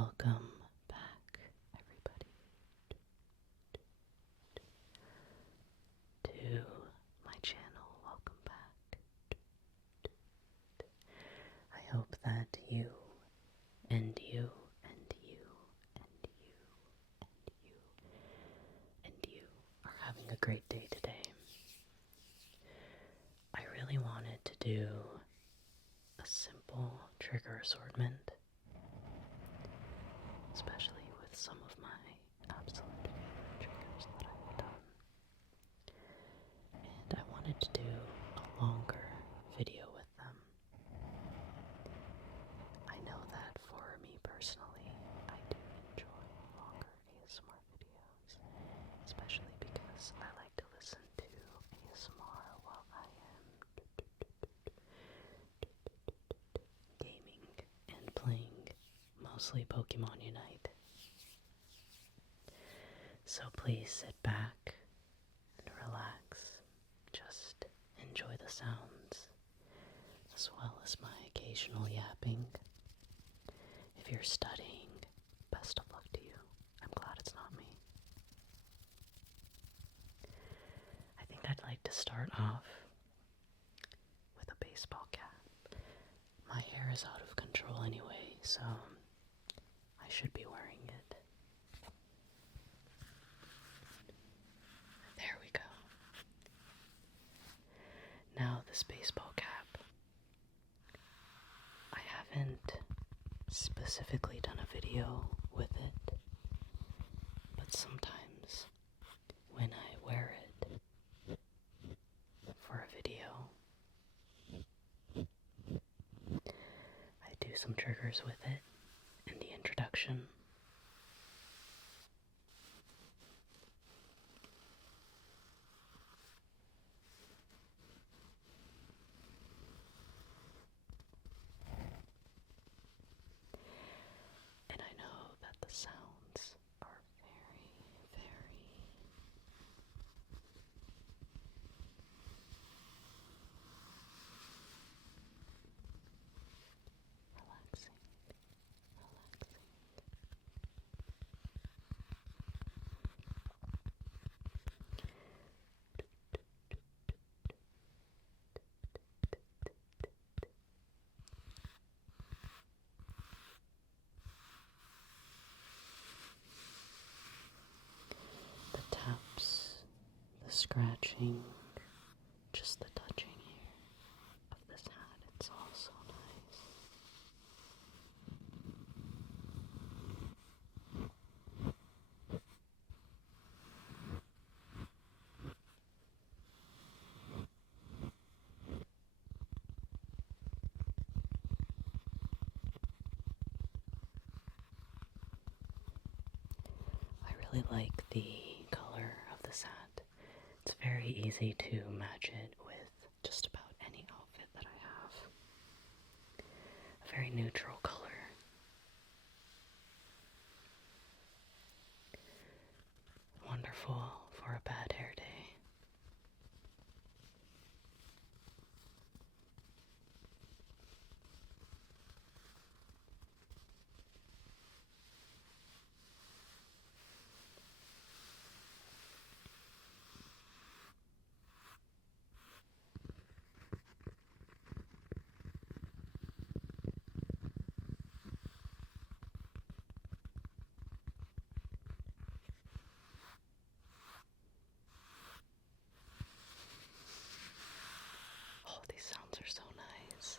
Welcome back, everybody, to my channel. Welcome back. I hope that you and you and you and you and you and you are having a great day today. I really wanted to do a simple trigger assortment, especially with some of my absolute favorite triggers that I've done. And I wanted to do a longer video with them. I know that for me personally, I do enjoy longer ASMR videos, especially because I like to listen to ASMR while I am gaming and playing mostly Pokemon Unite. So please sit back and relax. Just enjoy the sounds, as well as my occasional yapping. If you're studying, best of luck to you. I'm glad it's not me. I think I'd like to start off with a baseball cap. My hair is out of control anyway, so I should be wearing it. There we go. Now this baseball cap, I haven't specifically done a video with it, but sometimes when I wear it for a video, I do some triggers with it in the introduction. And I know that the sounds are very, very relaxing. The taps, the scratching, just the touching here of this hat, it's all so nice. I really like the color of this hat. It's very easy to match it with just about any outfit that I have. A very neutral color. Wonderful for a bad hair day. Oh, these sounds are so nice.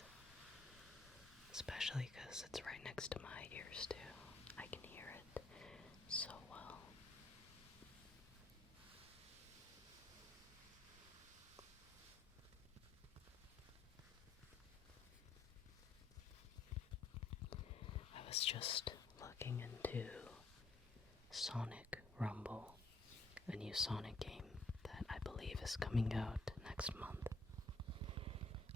Especially because it's right next to my ears too. I can hear it so well. I was just looking into Sonic Rumble, a new Sonic game that I believe is coming out next month.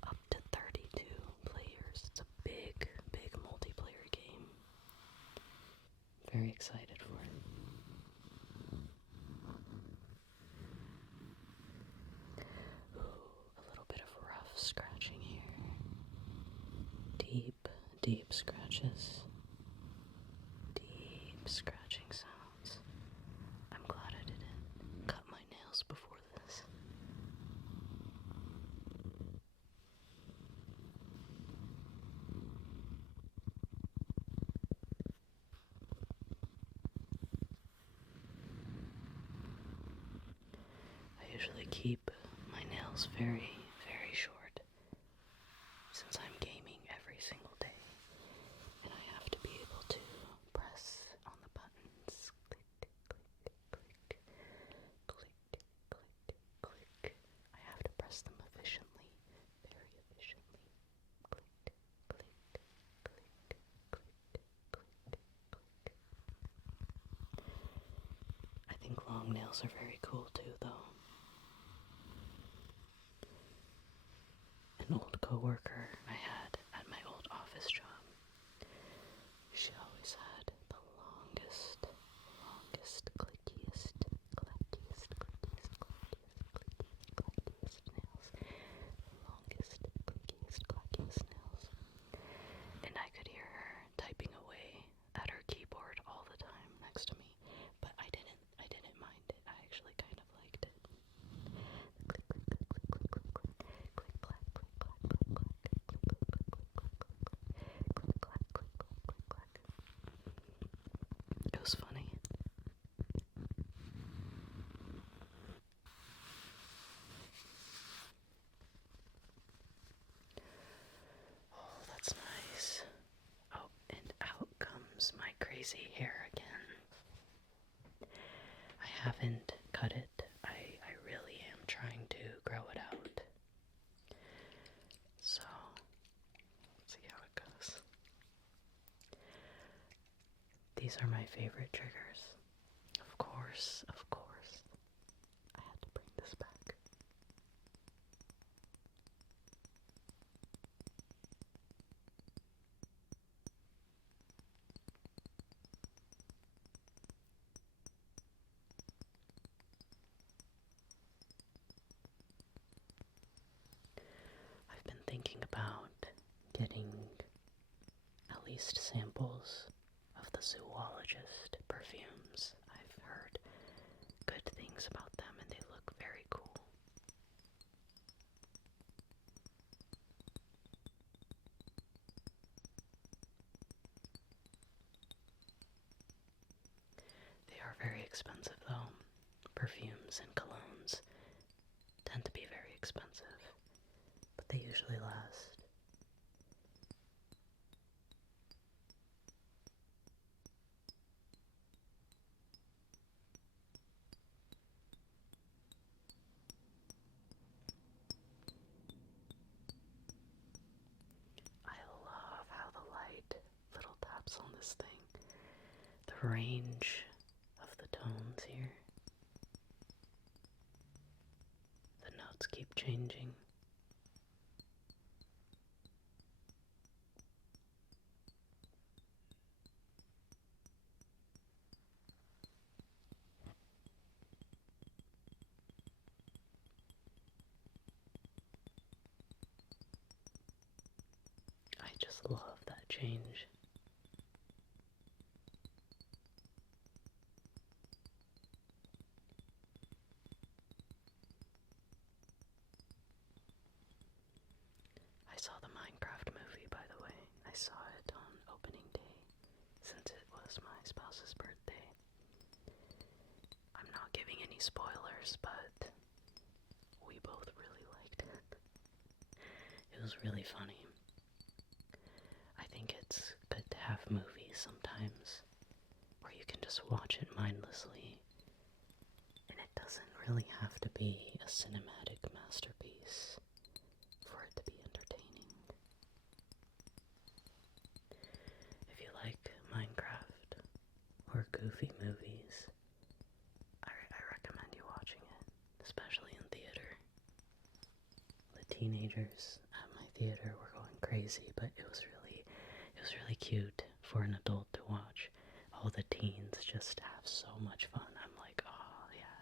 Up to 32 players. It's a big, big multiplayer game. Very excited for it. Ooh, a little bit of rough scratching here. Deep, deep scratches. Deep usually keep my nails very, very short since I'm gaming every single day and I have to be able to press on the buttons. Click, click, click, click, click. I have to press them efficiently, very efficiently. Click, click, click, click, click, click. I think long nails are very cool too, though. An old coworker I had at my old office job, she always had the longest, clickiest, clackiest nails. The longest, clickiest, clackiest nails. And I could hear her typing away at her keyboard all the time next to me, but I didn't mind it. I actually kind of liked it. Click, click, click, click, click, click, click, clack, click, clack, click, clack, click, click, click, click, click, clack, click, click, clack. It was funny. Oh, that's nice. Oh, and out comes my crazy hair again. I haven't cut it. I really am trying to grow it out. So, let's see how it goes. These are my favorite triggers. Of course, I had to bring this back. I've been thinking about getting at least samples of the zoologist perfumes. I've heard good things about them and they look very cool. They are very expensive though. Perfumes and colognes tend to be very expensive, but they usually last. I love how the light little taps on this thing. The range of the tones here. The notes keep changing. I just love that change. I saw the Minecraft movie, by the way. I saw it on opening day, since it was my spouse's birthday. I'm not giving any spoilers, but we both really liked it. It was really funny. I think it's good to have movies sometimes where you can just watch it mindlessly, and it doesn't really have to be a cinematic masterpiece for it to be entertaining. If you like Minecraft or goofy movies, I recommend you watching it, especially in theater. The teenagers at my theater were going crazy, but it was really cute for an adult to watch. All the teens just have so much fun. I'm like, oh yeah,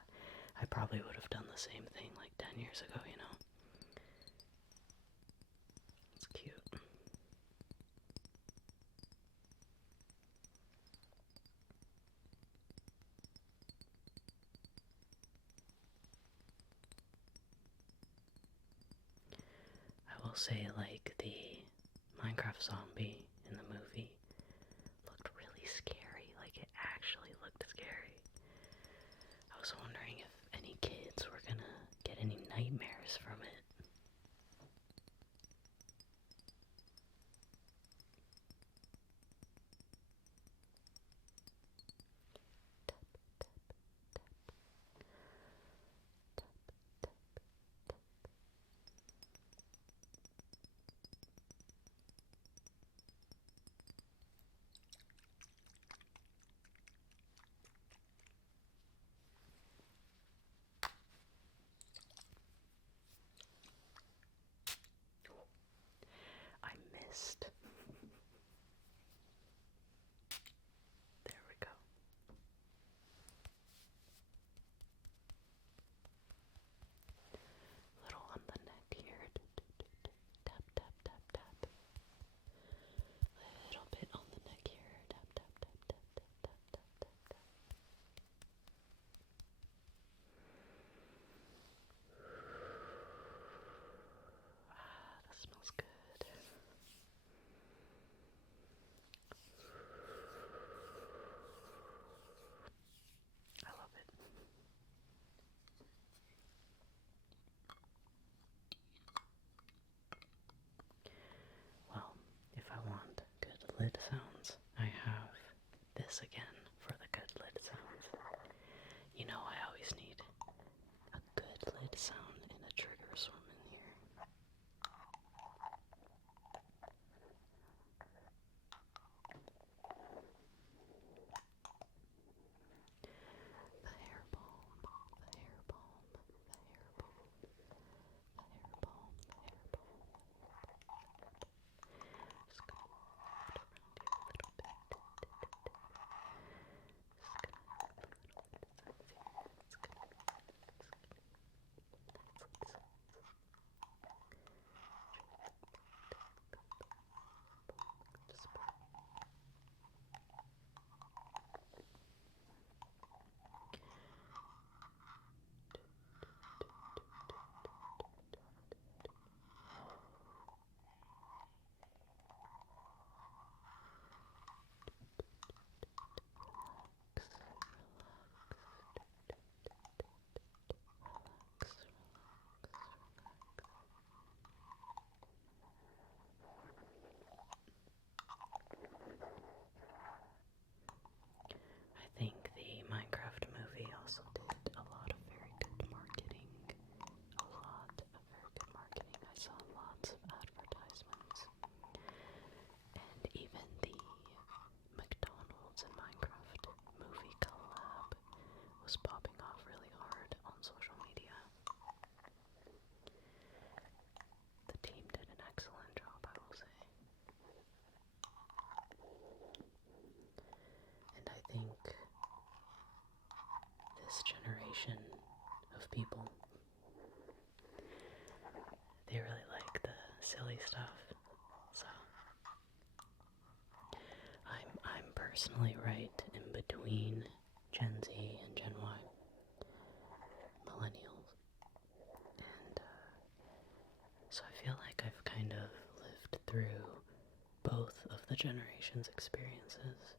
I probably would have done the same thing like 10 years ago, you know? It's cute. I will say, like, the Minecraft zombie in the movie looked really scary. Like, it actually looked scary. I was wondering if any kids were gonna nightmares from it. I missed. There we go. Little on the neck here. Tap, tap, tap, tap. Little bit on the neck here. Tap, tap, tap, tap, tap, tap, tap, tap, tap. Ah, that smells good. I love it. Well, if I want good lid sounds, I have this again for the good lid sounds. You know, I always need a good lid sound and a trigger swim in here. The hair balm, the hair balm, the hair balm, the hair balm, the hair balm. Just gonna put it around here a little bit. Just gonna put a little bit of stuff here. It's gonna just put I think the Minecraft movie also did a lot of very good marketing. A lot of very good marketing. I saw lots of advertisements. And even the McDonald's and Minecraft movie collab was popping off really hard on social media. The team did an excellent job, I will say. And I think this generation of people, they really like the silly stuff. So I'm personally right in between Gen Z and Gen Y, millennials. And so I feel like I've kind of lived through both of the generation's experiences.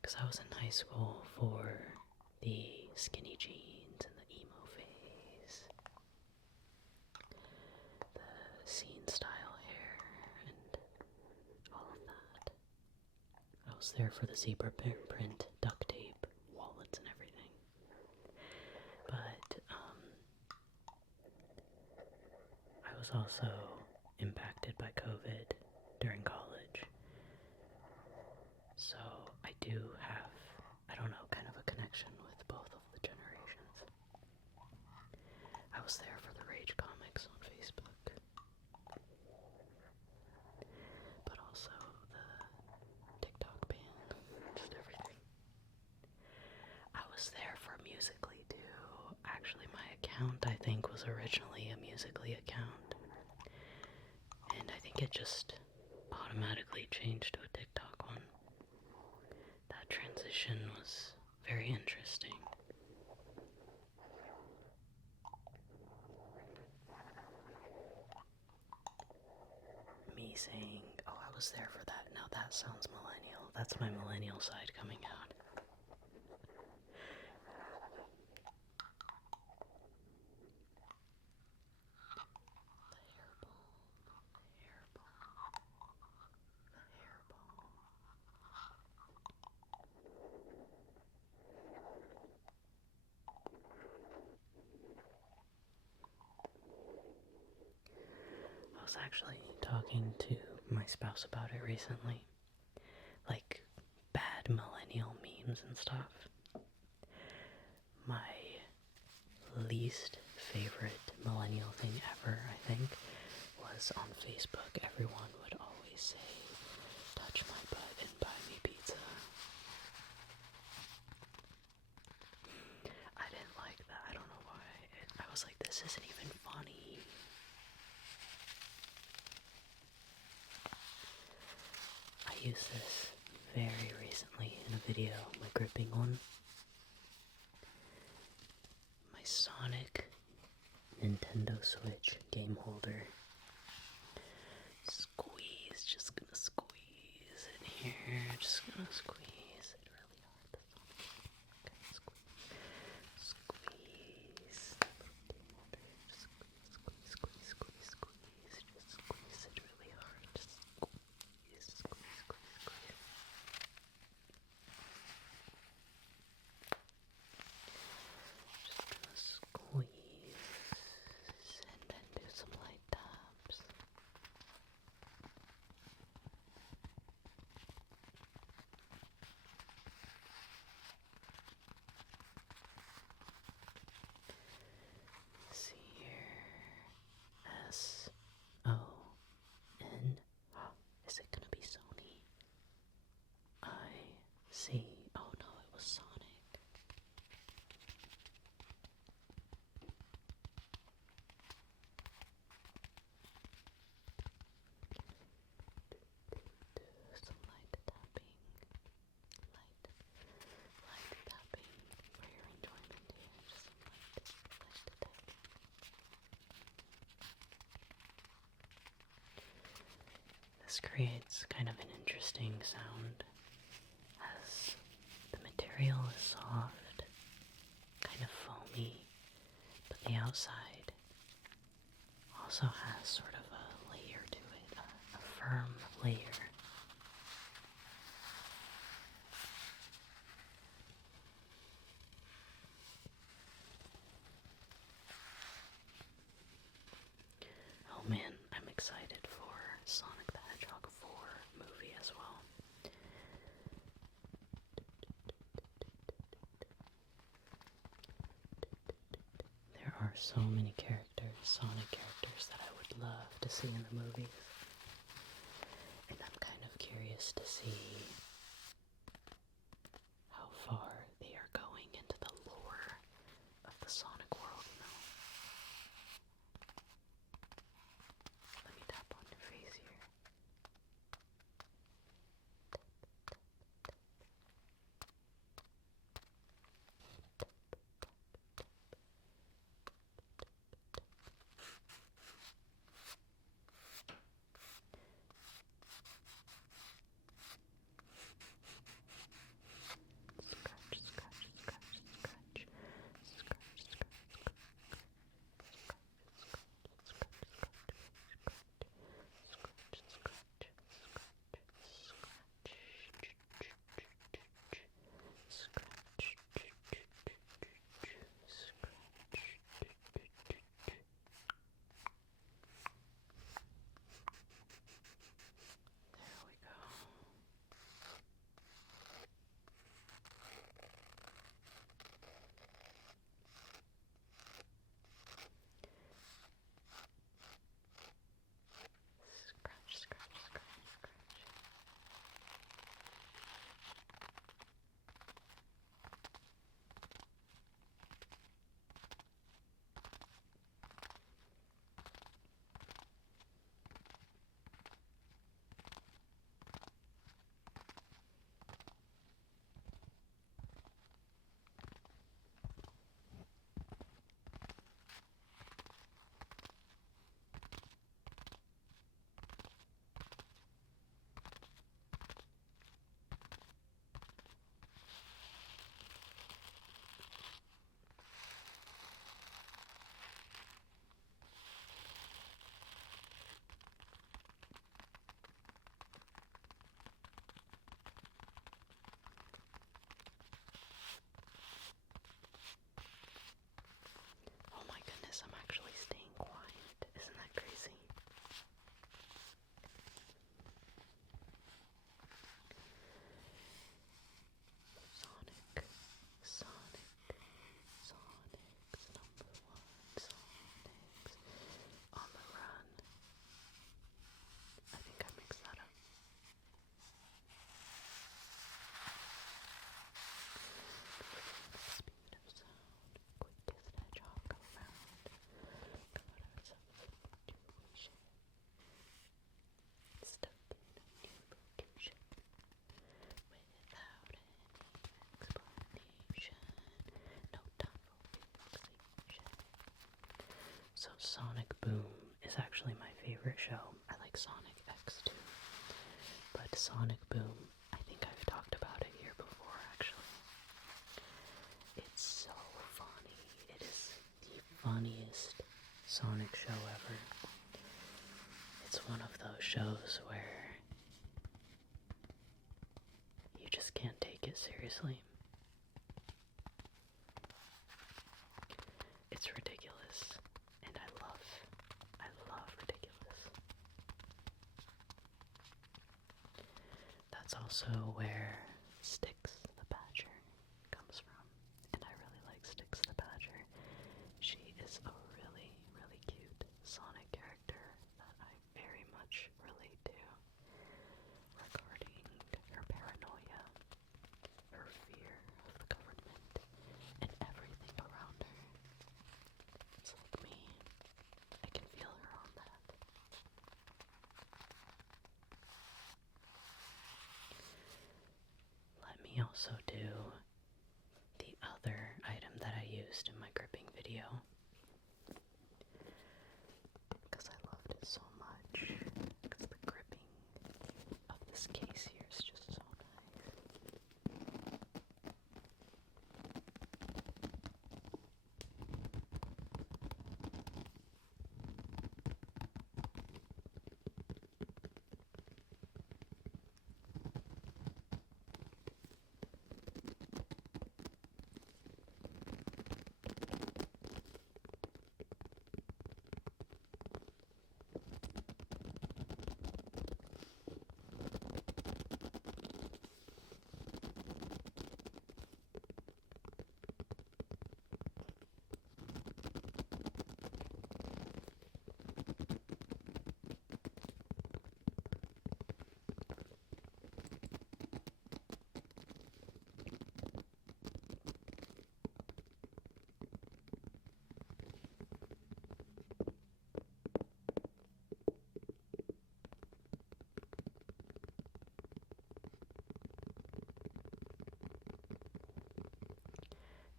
Because I was in high school for the skinny jeans and the emo phase, the scene style hair, and all of that. I was there for the zebra print, duct tape, wallets, and everything. But I was also impacted by COVID during college. So I do have, I don't know, kind of a connection with both of the generations. I was there for the Rage comics on Facebook, but also the TikTok ban, just everything. I was there for Musical.ly too. Actually, my account, I think, was originally a Musical.ly account, and I think it just automatically changed to a TikTok one. That transition was very interesting. Me saying, oh, I was there for that. Now that sounds millennial. That's my millennial side coming out. was actually talking to my spouse about it recently. Like, bad millennial memes and stuff. My least favorite millennial thing ever, I think, was on Facebook. Everyone would always say, touch my butt and buy me pizza. I didn't like that. I don't know why. I was like, this isn't even funny. I used this very recently in a video, my gripping one. My Sonic Nintendo Switch game holder. Squeeze, just gonna squeeze it here, just gonna squeeze it really hard. Okay, squeeze the game holder, just squeeze, just squeeze it really hard, just squeeze. Just gonna squeeze and then do some light taps. See here. S-O-N. Is it gonna be Sony? I-C. Oh no, it was Sonic. Some light tapping. Light tapping for your enjoyment here. Just some light tapping. This creates kind of an interesting sound as the material is soft, kind of foamy, but the outside also has sort of a layer to it, a firm layer. Oh man, I'm excited for Sonic the Hedgehog 4 movie as well. There are so many characters, Sonic characters, that I would love to see in the movies. And I'm kind of curious to see how far they are going into the lore of the Sonic world, you know? Let me tap on your face here. favorite show. I like Sonic X too. But Sonic Boom, I think I've talked about it here before actually. It's so funny. It is the funniest Sonic show ever. It's one of those shows where you just can't take it seriously. It's ridiculous, and I love ridiculous. That's also where Styx the Badger comes from, and I really like Styx the Badger. She is a really, really cute Sonic character that I very much relate to regarding her paranoia, her fear of the government, and everything around her. It's like me. I can feel her on that. Let me also do the other item that I used in my gripping video, because I loved it so much, because the gripping of this case here is just so nice.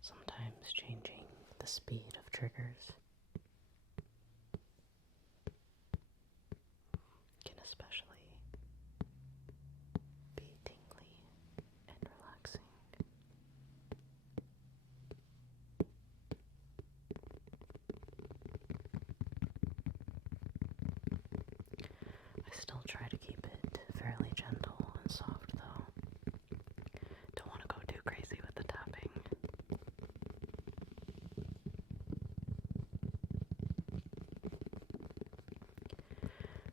Sometimes changing the speed of triggers can especially be tingly and relaxing. I still try to keep it fairly gentle and soft though. Don't want to go too crazy with the tapping.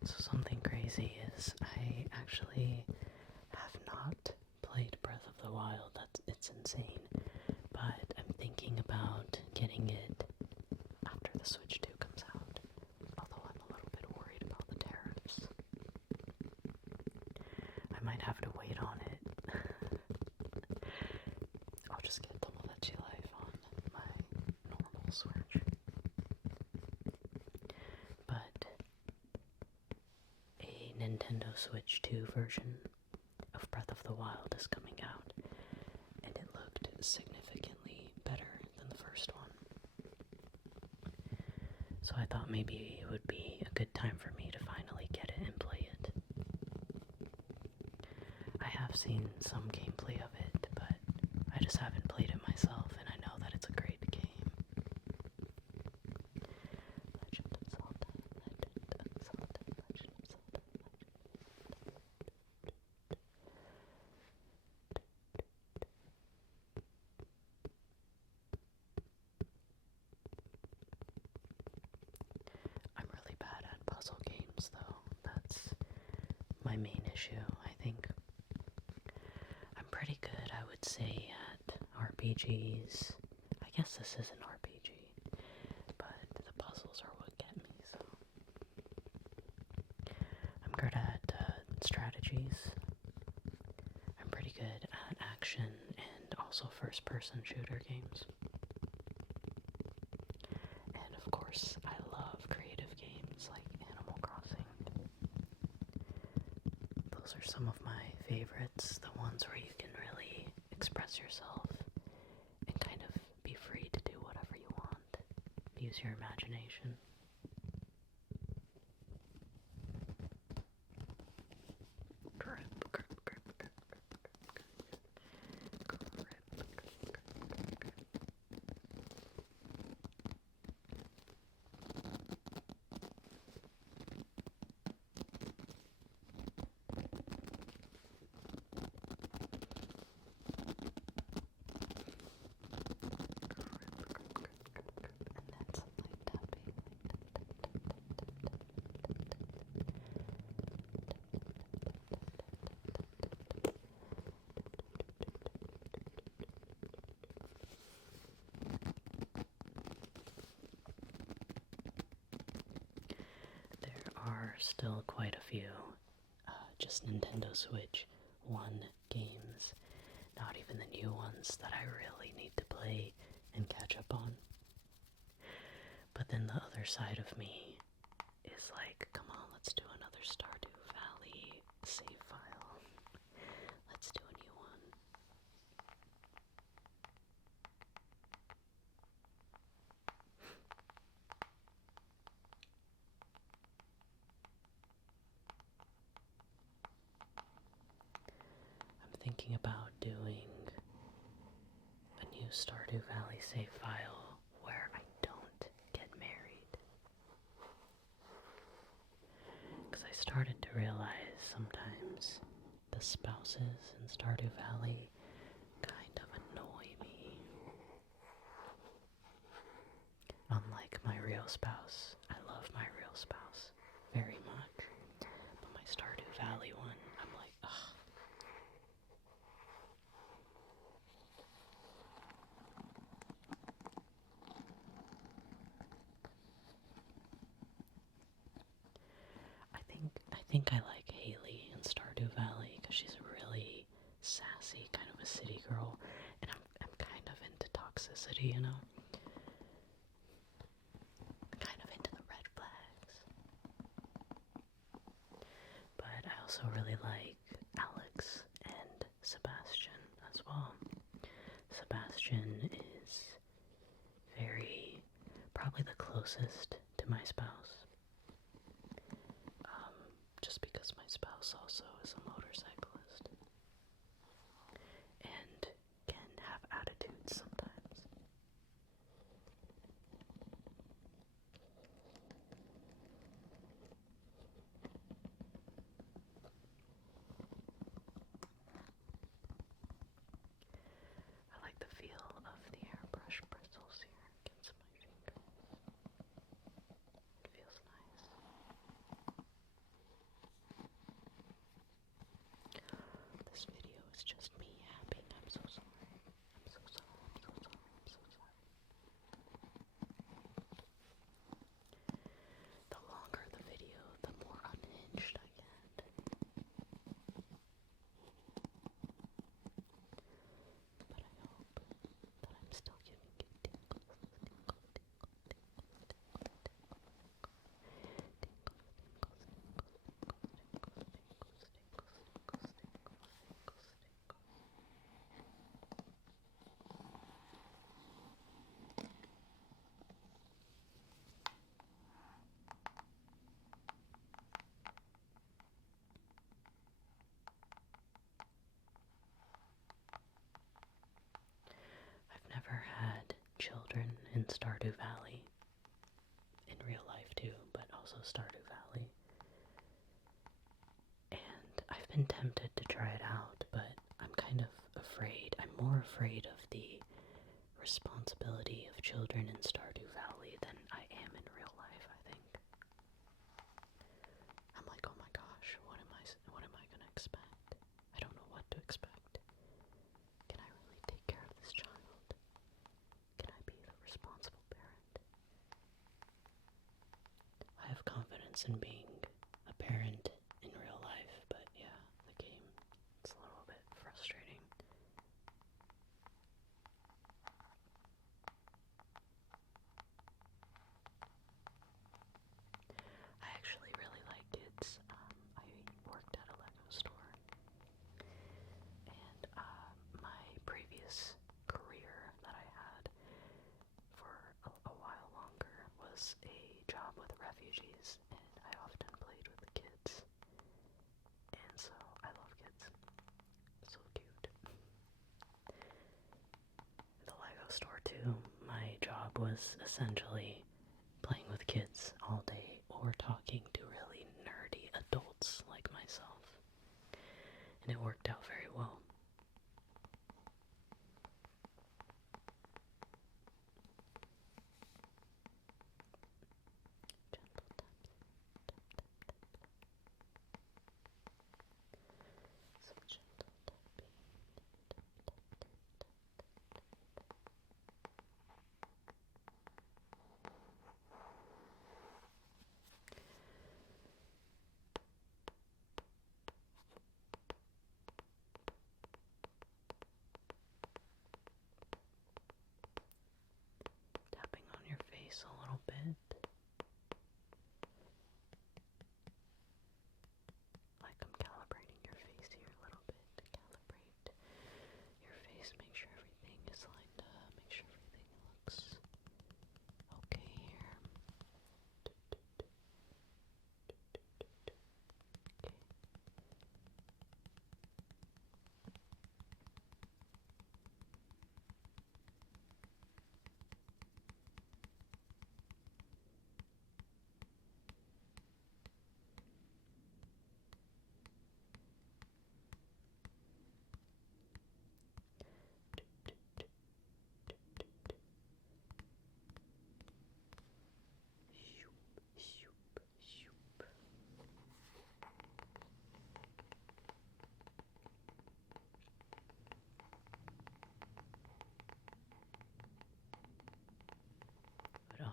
So something crazy is I actually have not played Breath of the Wild. It's insane. But I'm thinking about getting it after the Switch 2 comes out. Although I'm a little bit worried about the tariffs. I might have to wait on it. I'll just get Tomodachi Life on my normal Switch. But a Nintendo Switch 2 version of Breath of the Wild is coming out, and it looked significantly better than the first one. So I thought maybe it would be a good time for me to finally get it and play it. I have seen some gameplay of it, but I just haven't played it myself, and I know that it's a great game. Legend of Zelda, Legend of Zelda, Legend of Zelda, I'm really bad at puzzle games, though. That's my main issue, I think. I'm pretty good, I would say, at RPGs. I guess this is an RPG, but the puzzles are what get me, so. I'm good at strategies. I'm pretty good at action and also first-person shooter games. And of course, I love creative games like Animal Crossing. Those are some of my favorites, the ones where you can really express yourself and kind of be free to do whatever you want. Use your imagination. still quite a few just Nintendo Switch 1 games, not even the new ones that I really need to play and catch up on. But then the other side of me is like, come on, let's do another Stardew Valley save file. Let's do a new one. I'm thinking about doing a new Stardew Valley save file where I don't get married. Because I started to realize sometimes the spouses in Stardew Valley kind of annoy me. Unlike my real spouse, I love my real spouse very much. But my Stardew Valley one, I'm like, ugh. I think I like Haley in Stardew Valley because she's a really sassy kind of a city girl, and I'm kind of into toxicity, you know? Kind of into the red flags. But I also really like Alex and Sebastian as well. Sebastian is probably the closest to my spouse. Just because my spouse also is a motorcyclist and can have attitudes sometimes. I like the feel of the airbrush bristles here against my fingers. It feels nice. This video is just me yapping. I'm so sorry. I'm so sorry. I'm so sorry. I'm so sorry. The longer the video, the more unhinged I get. But I hope that I'm still giving you tingles, tingles, tingles, tingles, tingles, tingles, I've never had children in Stardew Valley. In real life too, but also Stardew Valley. And I've been tempted to try it out, but I'm kind of afraid. I'm more afraid of the responsibility of children in Stardew Valley than I am in real life, I think. I'm like, oh my gosh, what am I gonna expect? I don't know what to expect. Can I really take care of this child? Can I be the responsible parent? I have confidence in being a parent in real life, but yeah, the game, it's a little bit frustrating. I actually really like kids. I worked at a Lego store, and my previous career that I had for a while longer was a job with refugees, and I often played with the kids, and so I love kids. So cute. The Lego store too, my job was essentially playing with kids all day or talking to really nerdy adults like myself, and it worked out very well.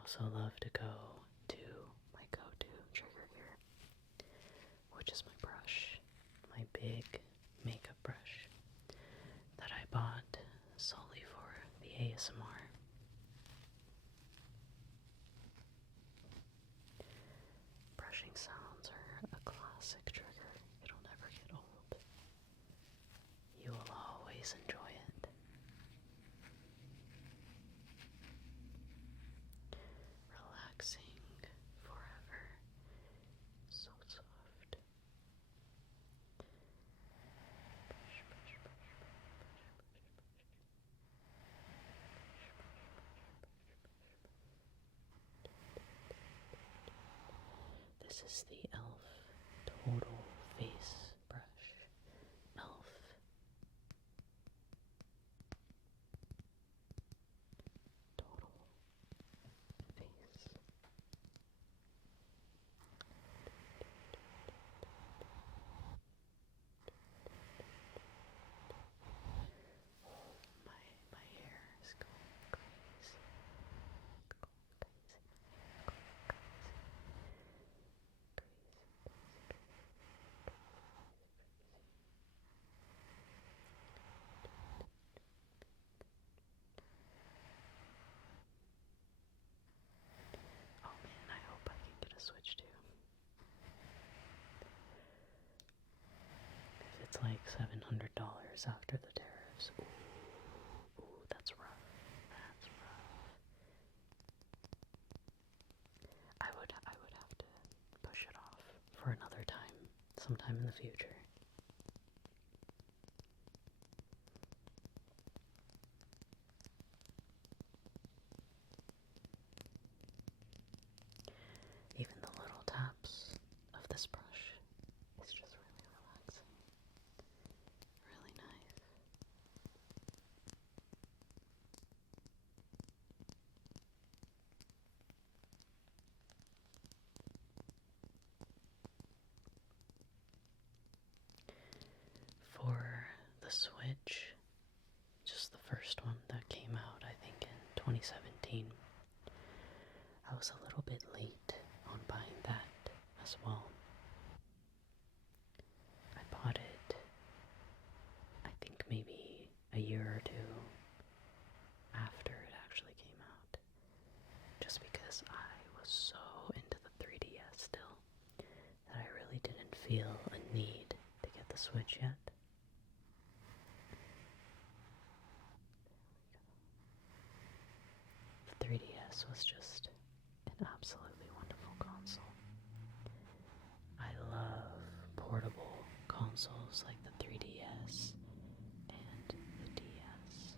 also love to go to my go-to trigger here, which is my brush, my big makeup brush that I bought solely for the ASMR. Brushing sounds are a classic trigger. It'll never get old. You will always enjoy it. Relaxing forever. So soft. Brush, brush, brush, brush, brush. This is the e.l.f. Total Face Brush. e.l.f. Total Face. My hair is going crazy. Oh man, I hope I can get a Switch too. If it's like $700 after the tariffs, ooh, that's rough. That's rough. I would have to push it off for another time, sometime in the future. Even the little taps of this brush is just really relaxing. Really nice. For the Switch, just the first one that came out, I think in 2017, I was a little bit late on buying that as well. I bought it, I think maybe a year or two after it actually came out, just because I was so into the 3DS still that I really didn't feel a need to get the Switch yet. The 3DS was just an absolutely wonderful console. I love portable consoles like the 3DS and the DS,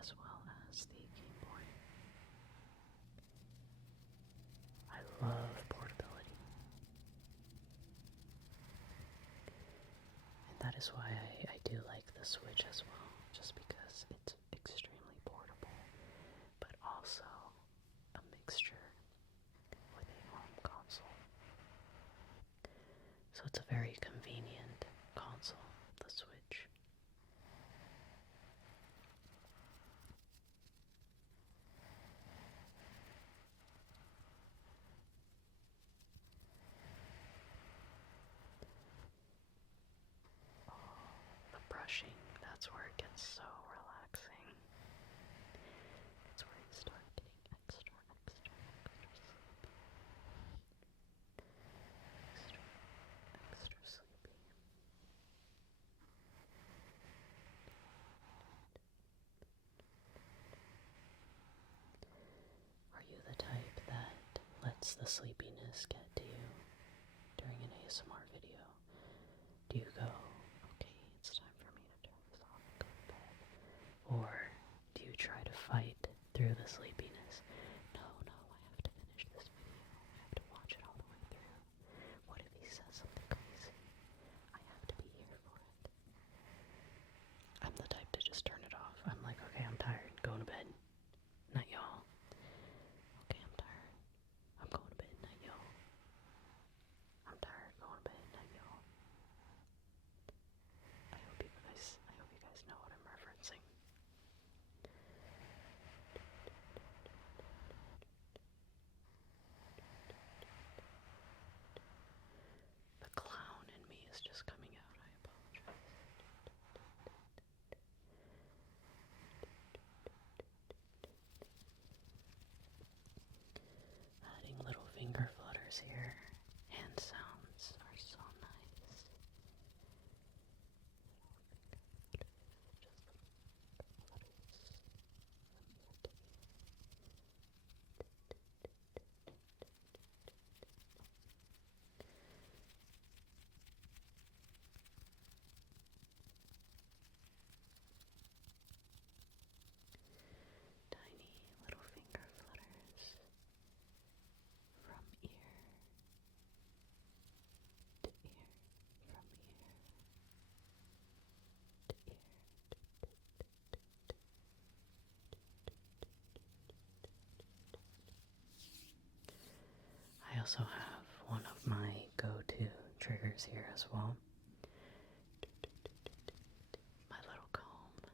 as well as the Game Boy. I love portability. And that is why I do like the Switch as well, just because it's extremely portable, but also a mixture with a home console. So it's a very convenient console, the Switch. The brushing, that's where it gets so relaxing. It's where you start getting extra sleepy. Extra sleepy. Are you the type that lets the sleepiness get to you during an ASMR video? Do you go, okay, it's time for me to turn this off and go to bed? Or do you try to fight through the sleepiness? No, I have to finish this video. I have to watch it all the way through. What if he says something crazy? I have to be here for it. I'm the type to just turn it off. I'm like, okay, I'm tired. Going to bed. Night, y'all. Okay, I'm tired. I'm going to bed. Night, y'all. I'm tired. Going to bed. triggers here. Hand sounds are so nice. Tiny little finger flutters from ear to ear, from ear to ear. I also have one of my go-to triggers here as well. My little comb.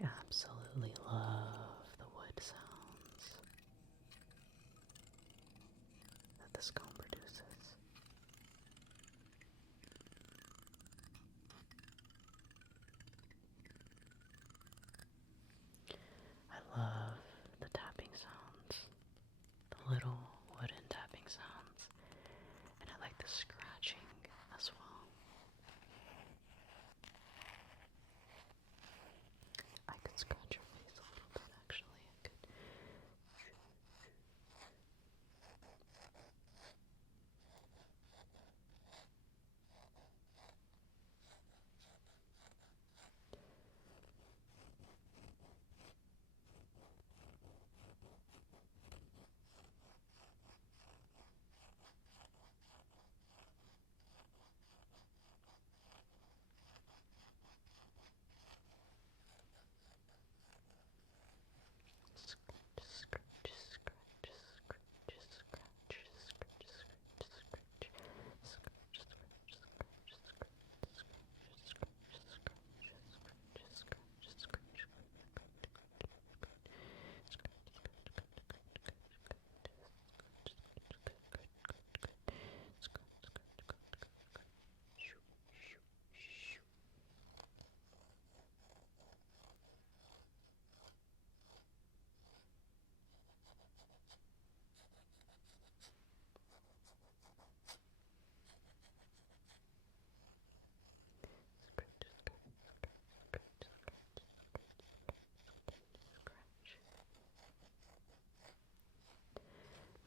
I absolutely love the wood sounds that this comb produces. I love the tapping sounds, the little wooden tapping sounds, and I like the scratching as well. I could scratch your face a little bit actually. I could.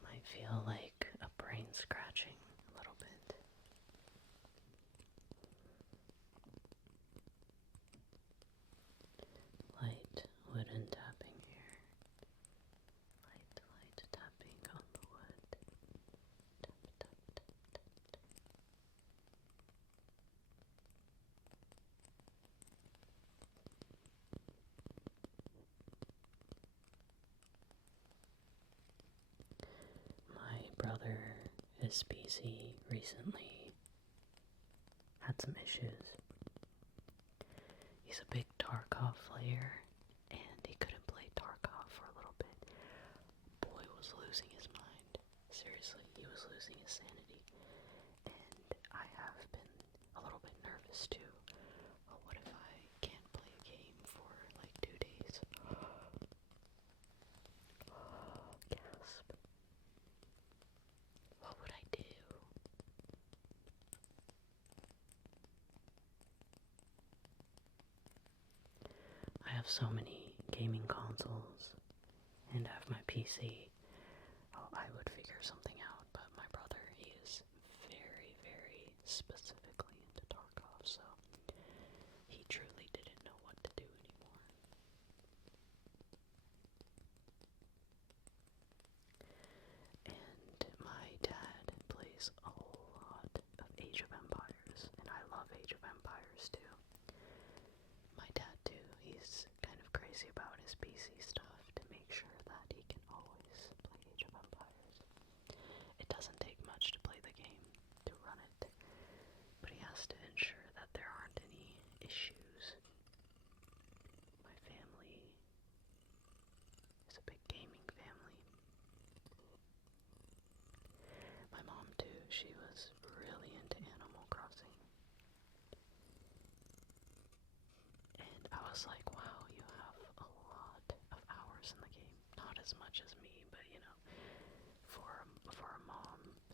Might feel like a brain scratching a little bit. Light wooden tapping here. Light tapping on the wood. Tap, tap, tap, tap, tap. My brother, his PC recently had some issues. He's a big Tarkov player, and he couldn't play Tarkov for a little bit. Boy was losing his mind. Seriously, he was losing his sanity. And I have been a little bit nervous too. Well, what if I can't play a game for like 2 days? Gasp. What would I do? I have so many gaming consoles, and I have my PC. Oh, I would figure something out, but my brother, he is very, very specifically into Tarkov, so he truly didn't know what to do anymore. And my dad plays a lot of Age of Empires, and I love Age of Empires too. My dad too, he's kind of crazy about his PC stuff to make sure that he can always play Age of Empires. It doesn't take much to play the game, to run it, but he has to ensure that there aren't any issues. My family is a big gaming family. My mom too, she was really into Animal Crossing. And I was like, wow, you have a lot of hours in the game. Not as much as me, but you know,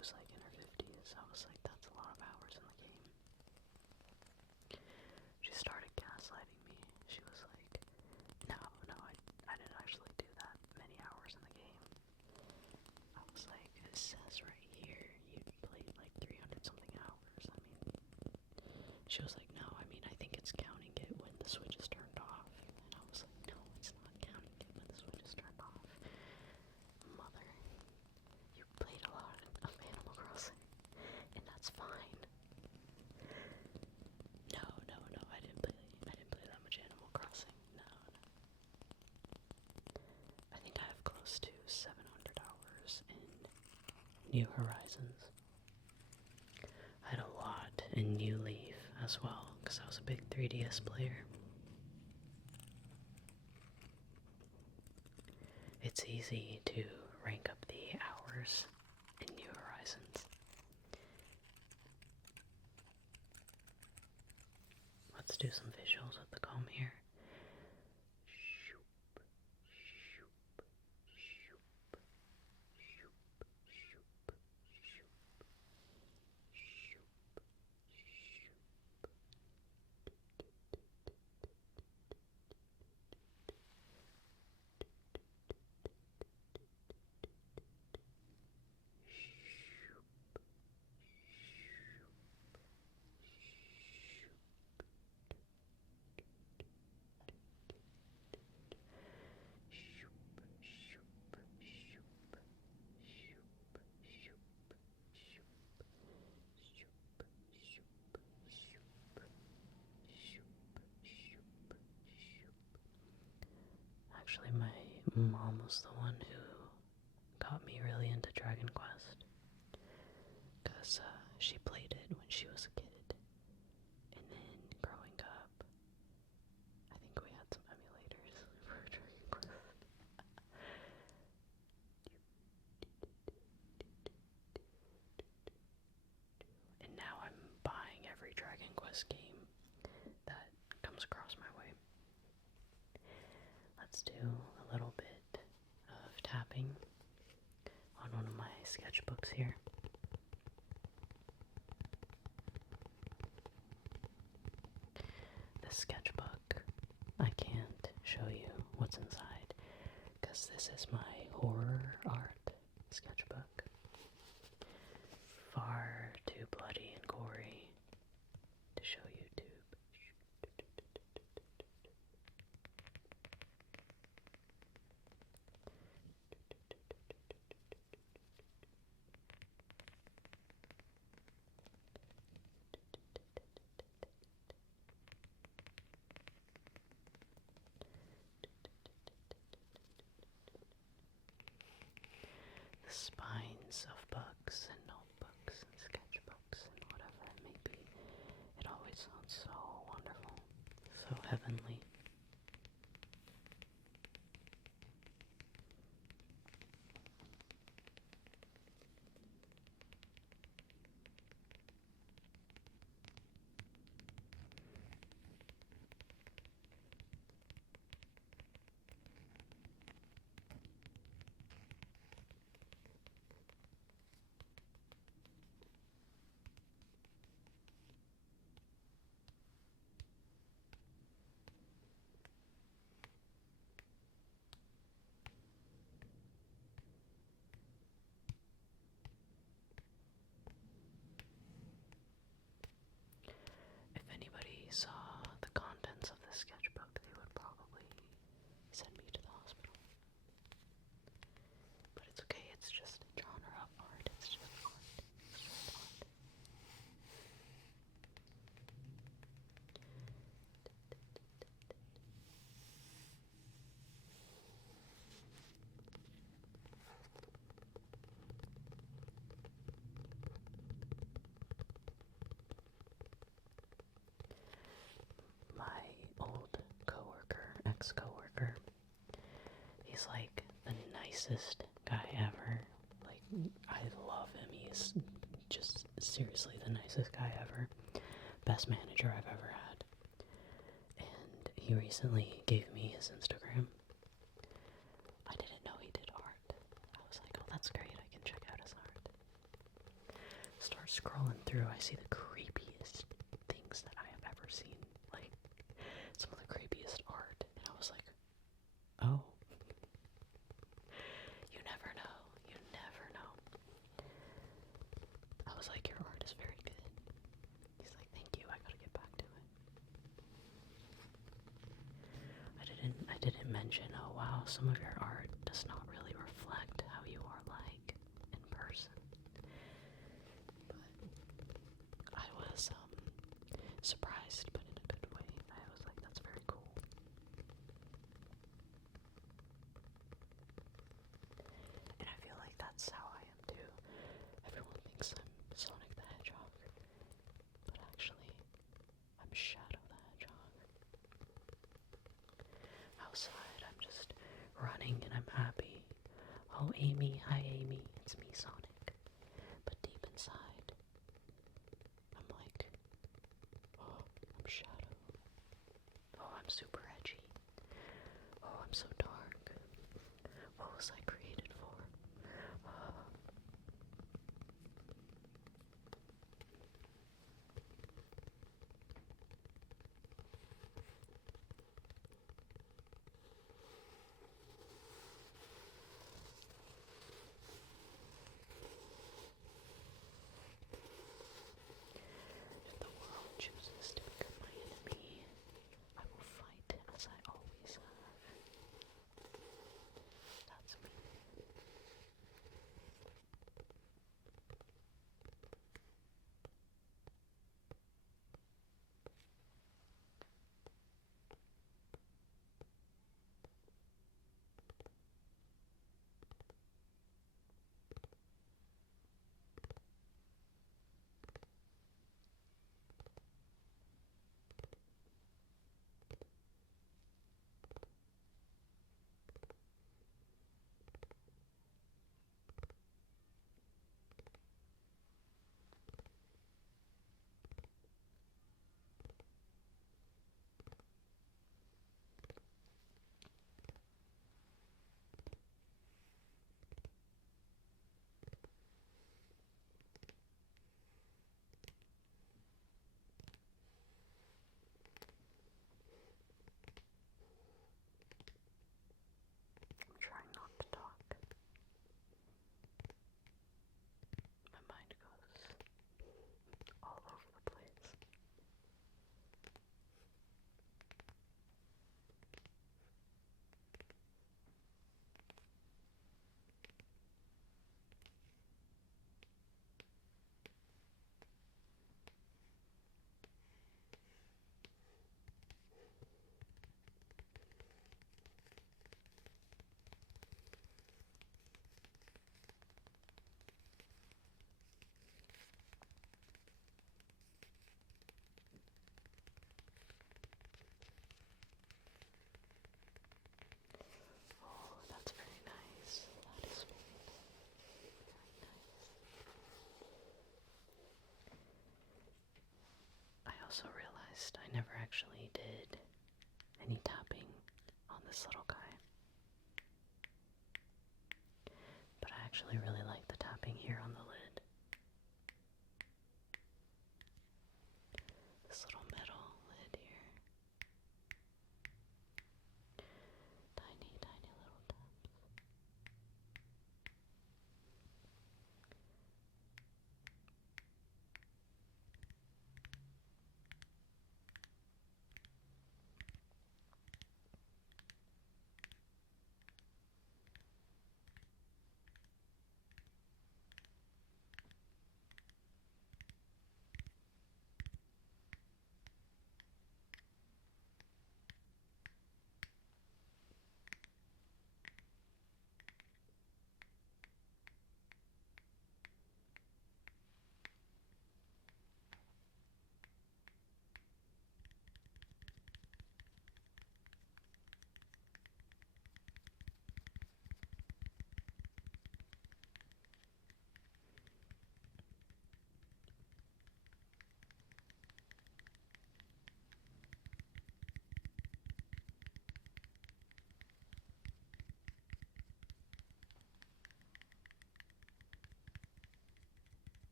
was like in her 50s. I was like, that's a lot of hours in the game. She started gaslighting me. She was like, no, I didn't actually do that many hours in the game. I was like, it says right here you played like 300 something hours. I mean, she was like, no, I mean, I think it's counting it when the switch is turned off. And I was like, no, it's not counting it when the switch is turned off. Mother, you played a lot of Animal Crossing, and that's fine. No, I didn't play that much Animal Crossing. No. I think I have close to 700 hours in New Horizons. I had a lot in New Leaf as well, because I was a big 3DS player. It's easy to rank up the hours in New Horizons. Let's do some visuals with the comb here. Actually, my mom was the one who got me really into Dragon Quest, because she played it when she was a kid, and then growing up, I think we had some emulators for Dragon Quest. And now I'm buying every Dragon Quest game that comes across my way. Let's do a little bit of tapping on one of my sketchbooks here. This sketchbook, I can't show you what's inside, because this is my horror art sketchbook. Far too bloody and gory to show YouTube. The spines of books and notebooks and sketchbooks and whatever it may be, it always sounds so wonderful, so heavenly. If anybody saw the contents of this sketchbook, they would probably send me to the hospital. But it's okay, it's just a genre of art, it's just art. It's just art. My old ex-coworker, he's like the nicest guy ever. Like, I love him. He's just seriously the nicest guy ever. Best manager I've ever had. And he recently gave me his Instagram. I didn't know he did art. I was like, oh, that's great, I can check out his art. through, I see the creepiest things that I have ever seen. Like, some of the creepiest art. And I was like, oh. You never know. You never know. I was like, your art is very good. He's like, thank you, I gotta get back to it. I didn't mention, oh wow, some of your art does not really reflect how you are like in person. But I was surprised, but in a good way. I was like, that's very cool. And I feel like that's how I am too. Everyone thinks I'm Sonic the Hedgehog, but actually, I'm Shadow the Hedgehog. Outside, I'm just running and I'm happy. Oh, Amy, hi Amy, it's me, Sonic. But deep inside, I'm like, oh, I'm Shadow. Oh, I'm super edgy. Oh, I'm so dark. What was I created for? If the world chooses to become my enemy, I will fight as I always have. That's me. I'm trying not to talk. My mind goes all over the place. Oh, that's very nice. That is very, very nice. I also realized I never actually did any tapping on this little guy. But I actually really like the tapping here on the lid. This little metal lid here. Tiny, tiny little taps.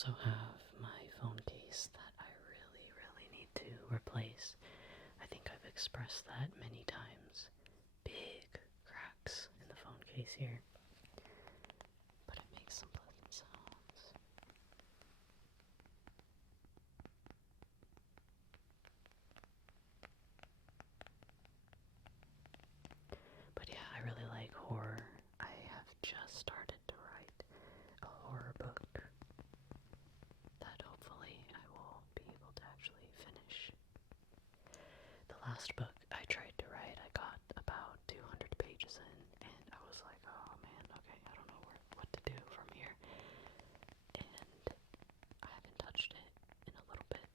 also have my phone case that I really, really need to replace. I think I've expressed that many times. Big cracks in the phone case here. But it makes some pleasant sounds. But yeah, I really like horror. I have just started to write a horror book that hopefully I will be able to actually finish. The last book I tried to write, I got about 200 pages in, and I was like, oh man, okay, I don't know what to do from here. And I haven't touched it in a little bit.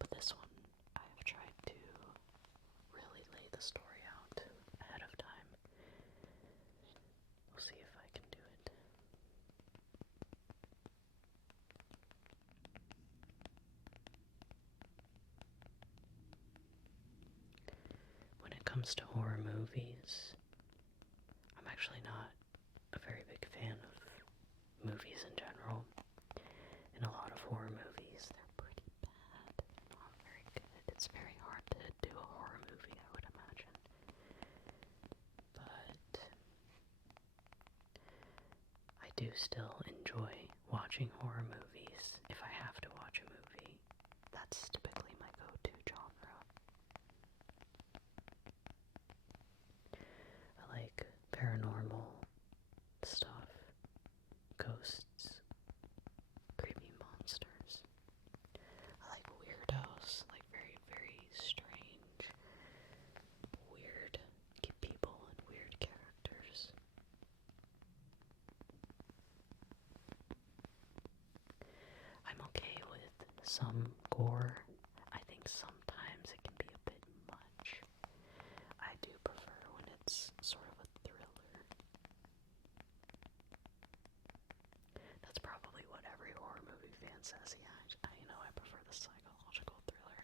But this one, I have tried to really lay the story out ahead of time. We'll see if I can do it. When it comes to horror movies, I'm actually not a very big fan of movies in general. And a lot of horror movies, they're pretty bad. Not very good. It's very hard to do a horror movie, I would imagine. But I do still enjoy watching horror movies. If I have to watch a movie, that's typically my go-to genre. I like paranormal stuff, ghosts, creepy monsters. I like weirdos, like very, very strange, weird people and weird characters. I'm okay with some gore. I think sometimes it can be a bit much. I do prefer when it's sort of a thriller. That's probably what every horror movie fan says. Yeah, I prefer the psychological thriller.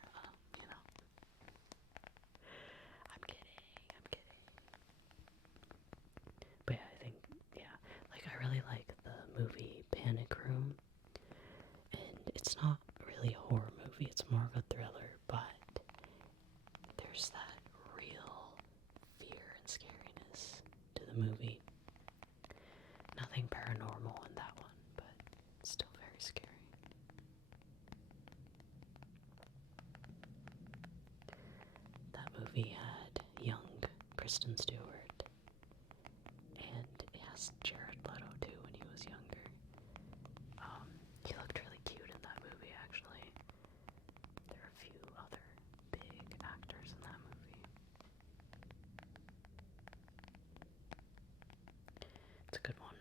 I'm kidding. But yeah, I think, like I really like the movie Panic Room. And it's not really a horror movie, it's more of a thriller, but there's that real fear and scariness to the movie. Nothing paranormal in that one, but still very scary. That movie had young Kristen Stewart, and it has Jared Leto too when he was younger. He looked really cute in that movie, actually. There are a few other big actors in that movie. It's a good one.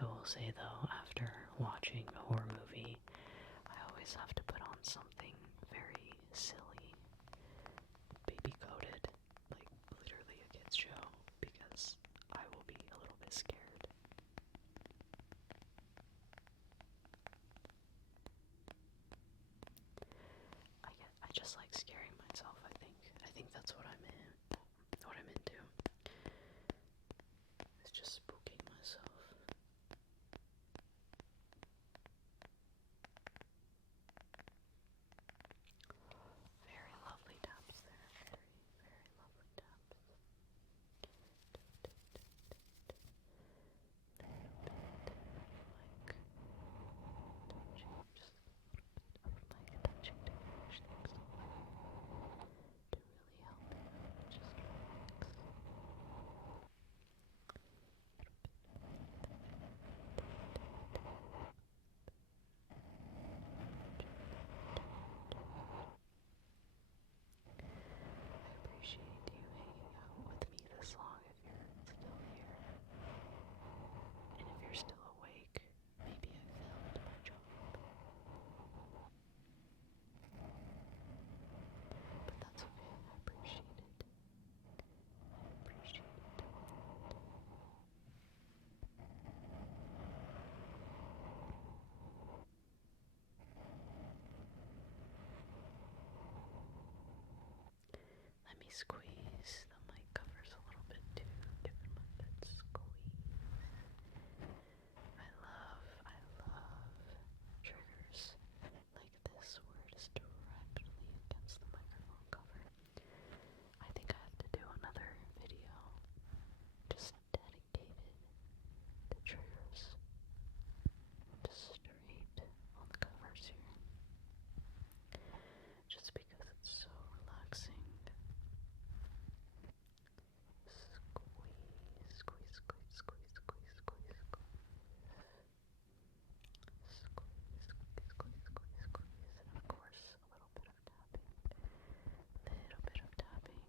I will say though, after watching a horror movie, I always have to put on something very silly, baby-coated, like literally a kid's show, because I will be a little bit scared. I just like scaring myself, I think. I think that's what I'm into. It's just spooking myself. Very lovely taps there. Very, very lovely taps. A little bit like touching, just a little bit of like touching to finish things off. squeeze the mic covers a little bit too. Give them a good squeeze. I love triggers like this where it is directly against the microphone cover. I think I have to do another video just dedicated to triggers. Just straight on the covers here. Just because it's so relaxing. Squeeze, squeeze, squeeze, squeeze, squeeze, squeeze, squeeze. Squeeze, squeeze, squeeze, squeeze, squeeze. And of course, a little bit of tapping. Little bit of tapping.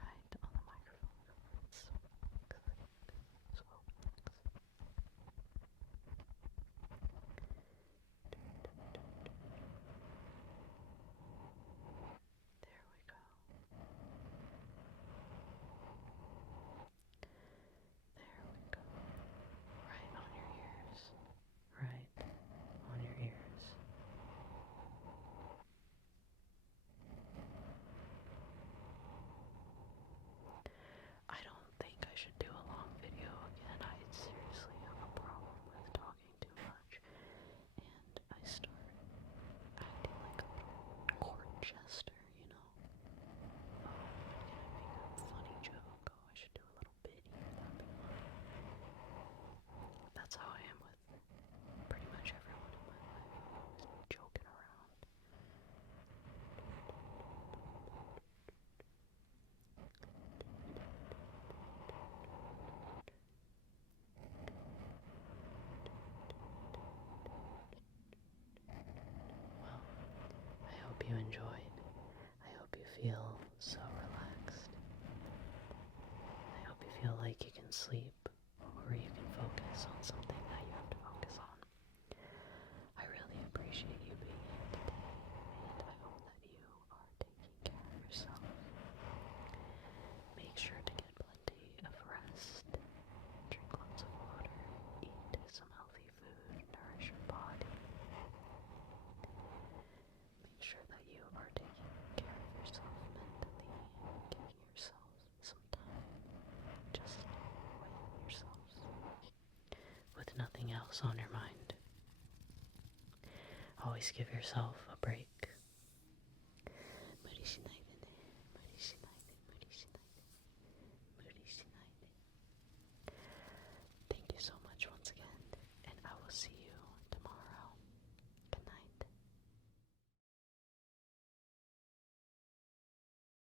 Right on the microphone. It's so relaxing. So relaxing. There we go. There we go. Right on your ears. Right on your ears. I don't think I should do a long video again. I seriously have a problem with talking too much. And I start acting like a little court jester, you know? Oh, I'm gonna make a funny joke. Oh, I should do a little bit here. That'd be funny. That's how I am with pretty much everyone in my life. I'm always joking around. Well, I hope you enjoyed. I hope you feel so relaxed. I hope you feel like you can sleep or you can focus on something that you have to focus on. I really appreciate you being here today, and I hope that you are taking care of yourself. Make sure to get plenty of rest, drink lots of water, eat some healthy food, nourish your body. Make sure that you are taking care of yourself mentally, giving yourself some time just with yourself, with nothing else on your mind. Always give yourself a break